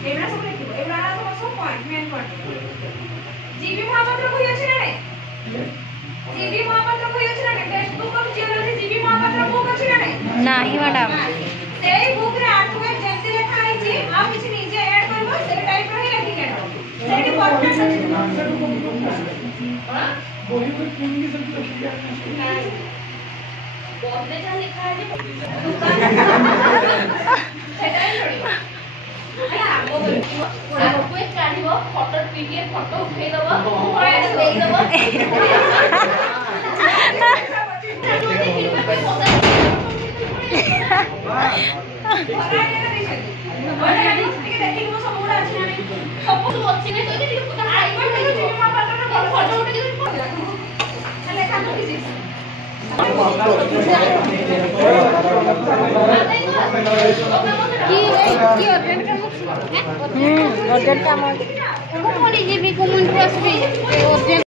एवढा सब लिखिबो एवढा सब point main point GB Mahapatra को अछि ना नहीं जीबी महापात्र को अछि ना नहीं textbook of geology GB Mahapatra book अछि ना नहीं नाही मैडम सेई बुक रे आठवे जेंति लेखा है जे आ किछ निजे ऐड करबो से टाइप रे लिखि के सेठी परफेक्ट अछि हां बोली को पूरी सब लिखि के बोर्ड में जहां लिखा है दुकान सेटा ही छोड़िबो फोटो पीडीएफ फोटो उठे दबो पॉइंट दे दबो अर्जेंट काम